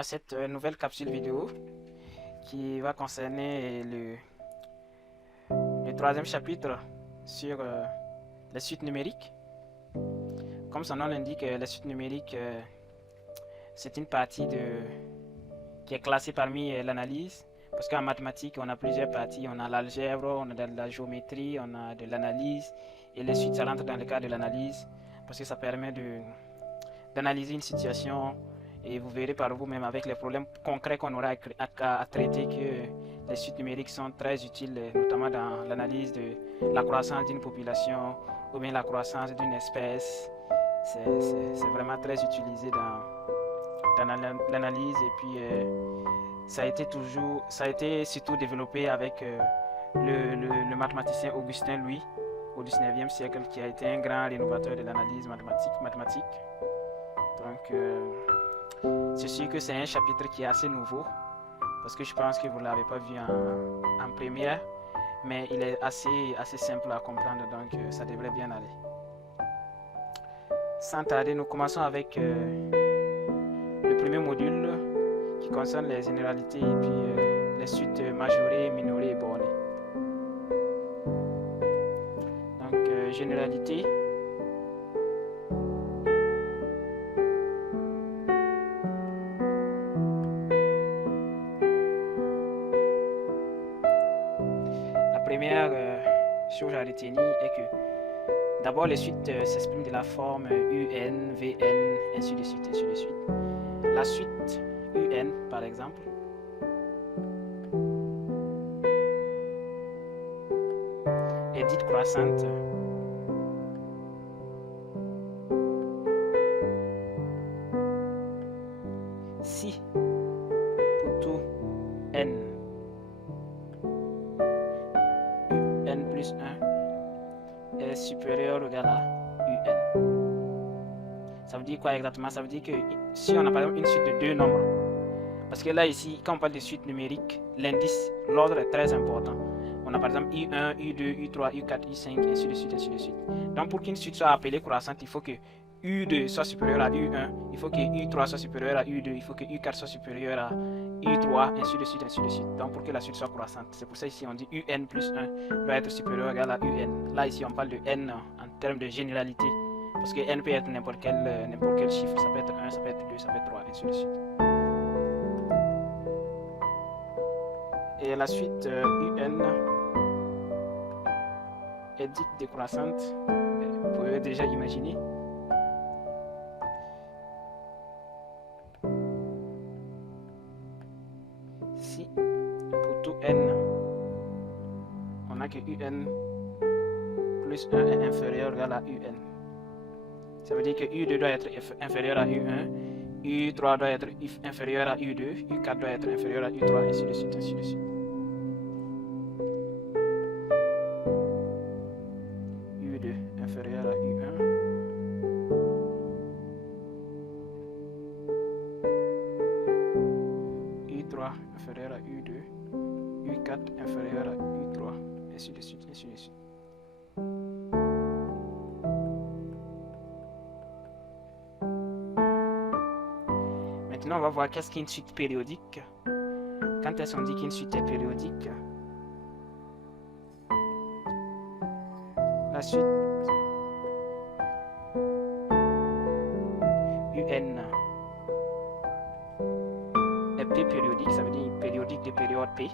à cette nouvelle capsule vidéo qui va concerner le troisième chapitre sur les suites numériques. Comme son nom l'indique, les suites numériques, c'est une partie qui est classée parmi l'analyse. Parce qu'en mathématiques, on a plusieurs parties. On a l'algèbre, on a de la géométrie, on a de l'analyse. Et les suites, ça rentre dans le cadre de l'analyse. Parce que ça permet d'analyser une situation. Et vous verrez par vous-même avec les problèmes concrets qu'on aura à traiter que les suites numériques sont très utiles, notamment dans l'analyse de la croissance d'une population ou bien la croissance d'une espèce. C'est vraiment très utilisé dans l'analyse. Et puis ça a été surtout développé avec le mathématicien Augustin Louis au 19e siècle, qui a été un grand rénovateur de l'analyse mathématique. Donc c'est sûr que c'est un chapitre qui est assez nouveau, parce que je pense que vous ne l'avez pas vu en première, mais il est assez simple à comprendre, donc ça devrait bien aller. Sans tarder, nous commençons avec le premier module qui concerne les généralités et puis les suites majorées, minorées et bornées. Donc généralité. La première chose à retenir est que d'abord les suites s'expriment de la forme UN, VN, ainsi de suite, ainsi de suite. La suite UN, par exemple, est dite croissante si pour tout n, UN plus 1 est supérieur ou égal à UN. Ça veut dire quoi exactement? Ça veut dire que si on a par exemple une suite de deux nombres, parce que là ici, quand on parle de suite numérique, l'indice, l'ordre est très important. On a par exemple U1, U2, U3, U4, U5, ainsi de suite, ainsi de suite. Donc pour qu'une suite soit appelée croissante, il faut que U2 soit supérieur à U1, il faut que U3 soit supérieur à U2, il faut que U4 soit supérieur à U3, ainsi de suite, ainsi de suite. Donc pour que la suite soit croissante, c'est pour ça ici on dit UN plus 1 doit être supérieur ou égal à UN. Là ici on parle de N en termes de généralité, parce que N peut être n'importe quel chiffre, ça peut être 1, ça peut être 2, ça peut être 3, ainsi de suite. Et la suite UN est dite décroissante, vous pouvez déjà imaginer. Si pour tout n, on a que UN plus 1 est inférieur ou égal à UN. Ça veut dire que U2 doit être inférieur à U1, U3 doit être inférieur à U2, U4 doit être inférieur à U3, ainsi de suite, ainsi de suite. U2 inférieur à U1, U3 inférieur à U2, U4 inférieur à U3, ainsi de suite, ainsi de suite. Maintenant, on va voir qu'est-ce qu'une suite périodique. Quand est-ce qu'on dit qu'une suite est périodique? La suite UN est P périodique, ça veut dire périodique de période P.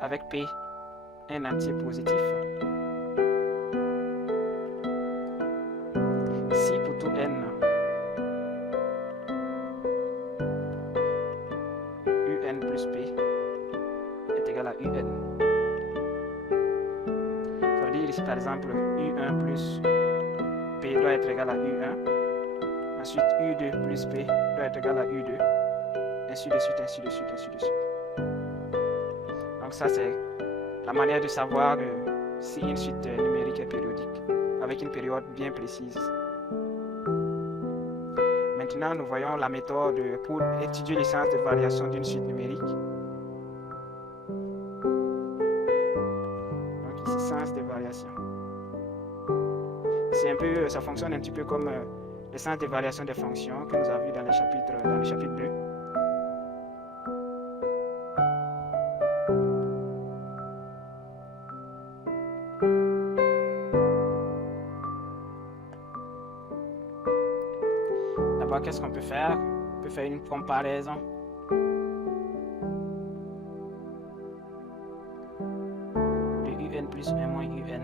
Avec P un entier positif. Si pour tout n, UN plus P est égal à UN. Ça veut dire ici par exemple U1 plus P doit être égal à U1. Ensuite U2 plus P doit être égal à U2. Ainsi de suite, ainsi de suite, ainsi de suite. Donc ça c'est la manière de savoir si une suite numérique est périodique, avec une période bien précise. Maintenant, nous voyons la méthode pour étudier les sens de variation d'une suite numérique. Donc ici, sens de variation. C'est ça fonctionne un petit peu comme le sens d'évaluation des fonctions que nous avons vu dans le chapitre 2. D'abord, qu'est-ce qu'on peut faire? On peut faire une comparaison. De un plus 1 moins un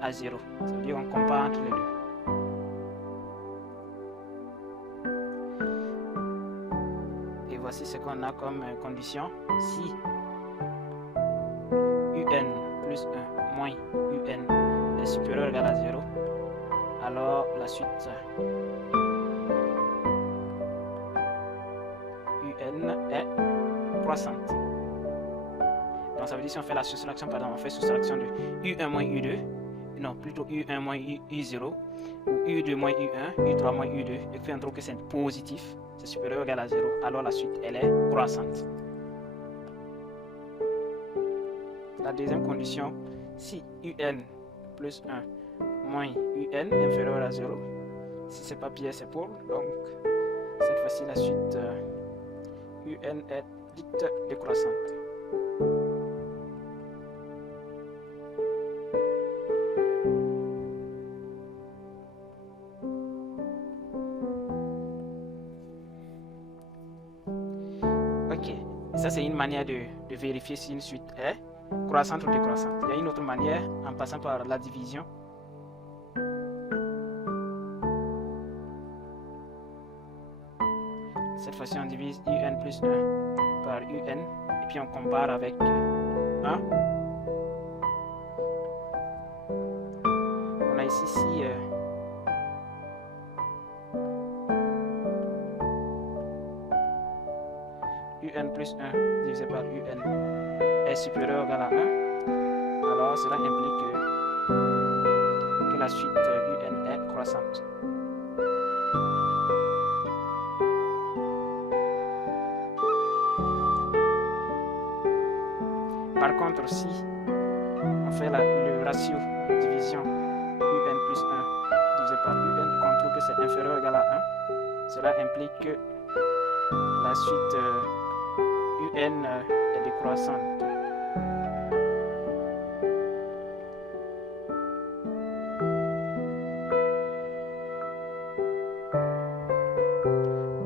à 0. Ça veut dire qu'on compare entre les deux. Et voici ce qu'on a comme condition. Si un plus 1 moins un est supérieur ou égal à 0, alors la suite un est croissante. Donc ça veut dire si on fait la soustraction, pardon, on fait soustraction de u1 moins u2, non, plutôt u1 moins u0, ou u2 moins u1, u3 moins u2, et puis on trouve que c'est positif, c'est supérieur ou égal à 0, alors la suite, elle est croissante. La deuxième condition, si un plus 1 moins un est inférieur à 0, si c'est pas Pierre, c'est Paul, donc cette fois-ci, la suite un est dite décroissante. Ok, ça c'est une manière de vérifier si une suite est croissante ou décroissante. Il y a une autre manière en passant par la division. Cette fois-ci on divise un plus 1 par un et puis on compare avec 1. On a ici si un plus 1 divisé par un est supérieur ou égal à 1, alors cela implique que la suite un est croissante. Par contre, si on fait le ratio de division un plus 1 divisé par un et qu'on trouve que c'est inférieur ou égal à 1, cela implique que la suite un est décroissante.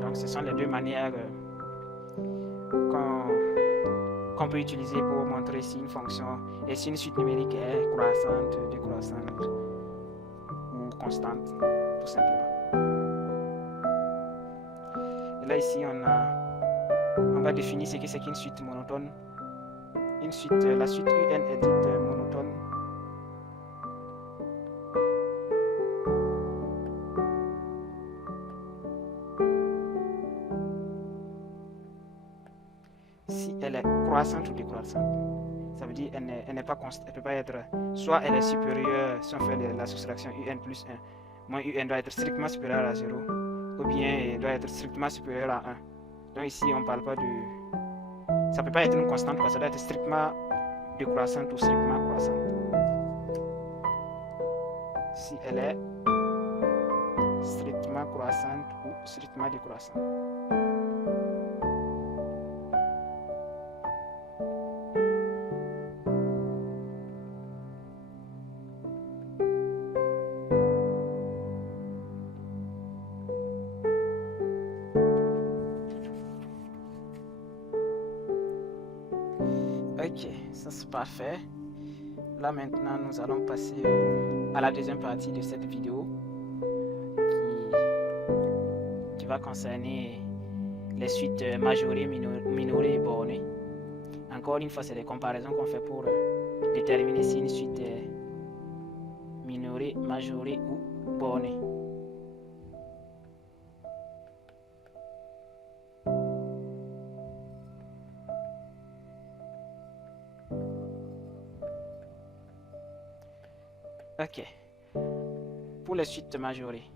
Donc ce sont les deux manières qu'on peut utiliser pour montrer si une fonction et si une suite numérique est croissante, décroissante ou constante, tout simplement. Et là ici on va définir ce que c'est qu'une suite monotone. La suite un est dite monotone si elle est croissante ou décroissante. Ça veut dire qu'elle n'est pas constante, elle peut pas être, soit elle est supérieure, si on fait la soustraction un plus 1, moins un doit être strictement supérieur à 0, ou bien elle doit être strictement supérieur à 1. Donc ici on parle pas de, ça peut pas être une constante, ça doit être strictement décroissante ou strictement croissante. Si elle est strictement croissante ou strictement décroissante. Ok, ça c'est parfait. Là maintenant nous allons passer à la deuxième partie de cette vidéo qui va concerner les suites majorées, minorées et bornées. Encore une fois, c'est des comparaisons qu'on fait pour déterminer si une suite est minorée, majorée ou bornée. Ok. Pour les suites majorées,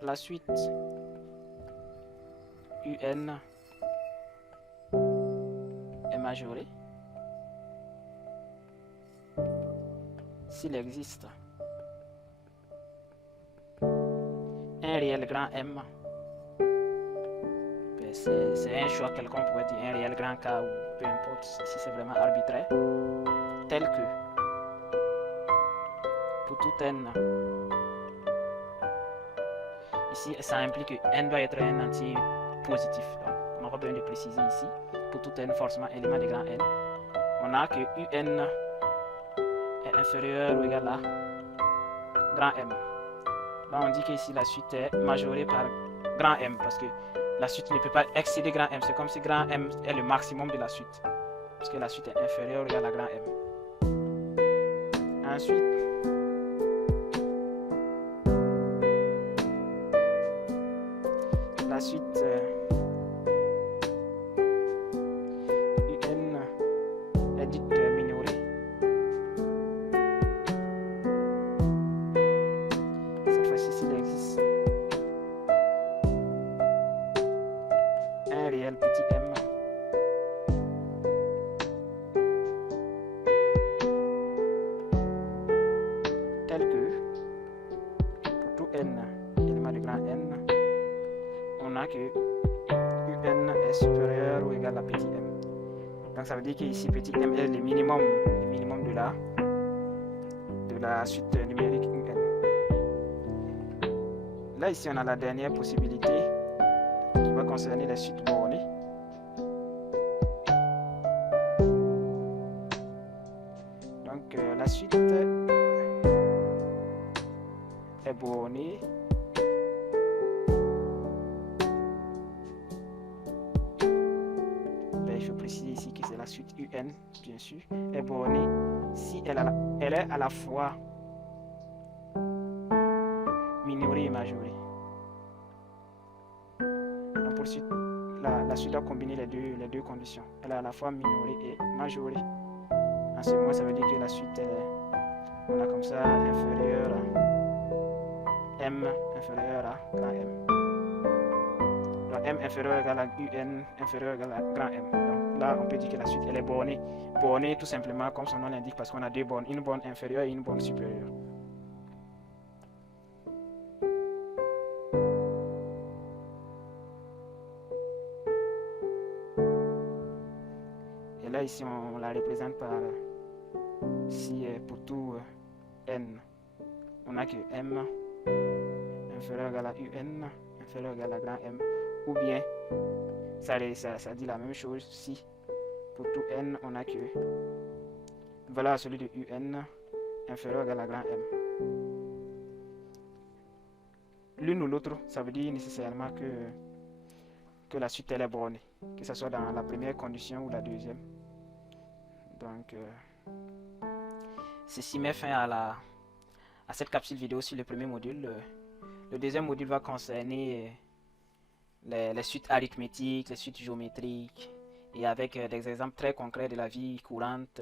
la suite un est majorée s'il existe un réel grand M. C'est un choix quelconque, on pourrait dire un réel grand K ou peu importe si c'est vraiment arbitraire. Tel que pour tout n, ici ça implique que n doit être un entier positif. Donc on aura besoin de préciser ici, pour tout n forcément élément de grand N, on a que un est inférieur ou égal à grand M. Là on dit que ici la suite est majorée par grand M parce que la suite ne peut pas excéder grand M. C'est comme si grand M est le maximum de la suite. Parce que la suite est inférieure ou égale à grand M. Ensuite, la suite UN est dite minorée. Cette fois-ci, s'il existe un réel petit m tel que pour tout n élément de grand N, on a que un est supérieur ou égal à petit m. Donc ça veut dire qu'ici petit m est le minimum de la suite numérique un. Là ici on a la dernière possibilité qui va concerner les suites bornées. Donc la suite est bornée il faut préciser ici que c'est la suite UN bien sûr, est bornée si elle est à la fois minorée et majorée. Donc pour suite, la suite doit combiner les deux conditions. Elle est à la fois minorée et majorée. En ce moment, ça veut dire que la suite on a comme ça inférieur à M inférieur à grand M. Donc M inférieur égal à UN inférieur égal à grand M. Donc là, on peut dire que la suite elle est bornée. Bornée tout simplement comme son nom l'indique parce qu'on a deux bornes, une borne inférieure et une borne supérieure. Et là ici on la représente par si pour tout n on a que m inférieur égal à un inférieur égal à grand M, ou bien ça dit la même chose si pour tout n on a que voilà celui de un inférieur égal à grand M. L'une ou l'autre, ça veut dire nécessairement que la suite elle est bornée, que ce soit dans la première condition ou la deuxième. Donc ceci met fin à cette capsule vidéo sur le premier module. Le deuxième module va concerner les suites arithmétiques, les suites géométriques, et avec des exemples très concrets de la vie courante